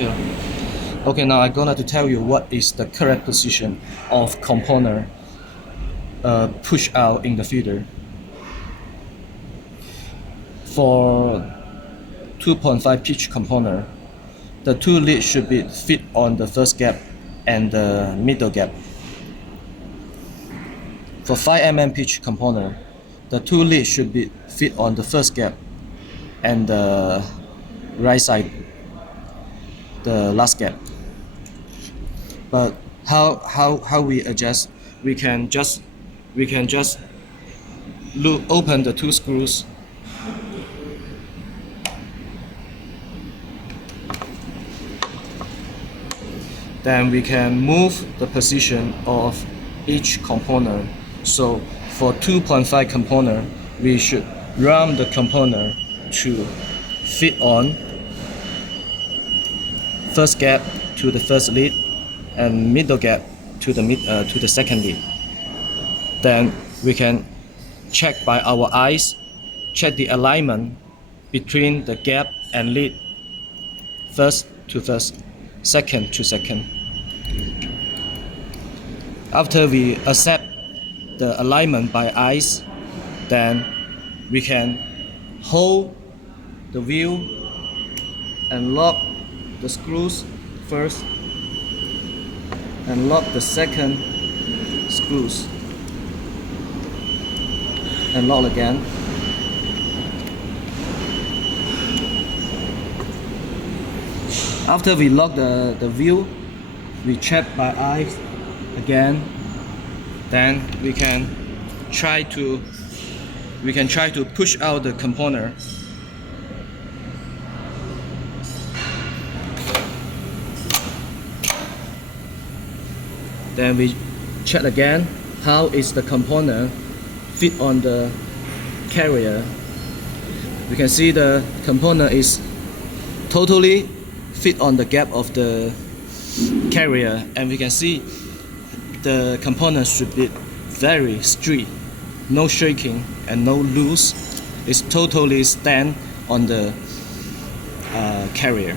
Okay, now I'm gonna to tell you what is the correct position of component push out in the feeder. For 2.5 pitch component, the two leads should be fit on the first gap and the middle gap. For 5 mm pitch component, the two leads should be fit on the first gap and the right side, the last gap. But how we adjust? We can just open the two screws. Then we can move the position of each component. So for 2.5 component, we should round the component to fit on first gap to the first lead and middle gap to the second lead. Then we can check by our eyes, check the alignment between the gap and lead, first to first, second to second. After we accept the alignment by eyes, then we can hold the wheel and lock the screws first and lock the second screws and lock again. After we lock the wheel, we check by eyes again. Then we can try to push out the component. Then we check again how is the component fit on the carrier. We can see the component is totally fit on the gap of the carrier, and we can see the components should be very straight, no shaking and no loose. It's totally stand on the carrier.